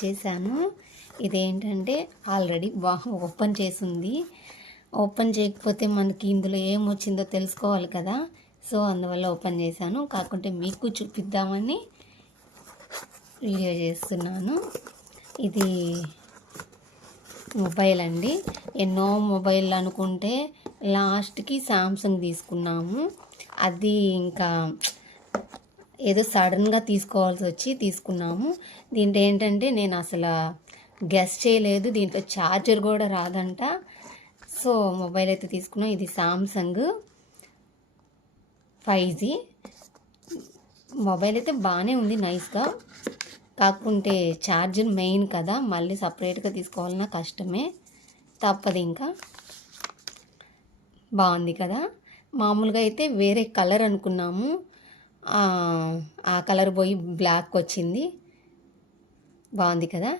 ఇచ్చేసాను. ఇదేంటంటే already open చేసింది. ఓపెన్ చేయకపోతే మనకి ఇందులో ఏమొచ్చిందో తెలుసుకోవాలి కదా, సో అందువల్ల ఓపెన్ చేశాను. కాకుంటే మీకు చూపిద్దామని వీడియో చేస్తున్నాను. ఇది మొబైల్ అండి. ఎన్నో మొబైల్ అనుకుంటే లాస్ట్కి శాంసంగ్ తీసుకున్నాము. అది ఇంకా ఏదో సడన్గా తీసుకోవాల్సి వచ్చి తీసుకున్నాము. దీంట్లో ఏంటంటే నేను అసలు గెస్ చేయలేదు, దీంట్లో ఛార్జర్ కూడా రాదంట. సో మొబైల్ అయితే తీసుకున్నాం. ఇది సామ్సంగ్ 5G మొబైల్ అయితే బాగానే ఉంది, నైస్గా. కాకుంటే ఛార్జర్ మెయిన్ కదా, మళ్ళీ సపరేట్గా తీసుకోవాలన్నా కష్టమే, తప్పదు. ఇంకా బాగుంది కదా. మామూలుగా అయితే వేరే కలర్ అనుకున్నాము, ఆ కలర్ పోయి బ్లాక్ వచ్చింది. బాగుంది కదా.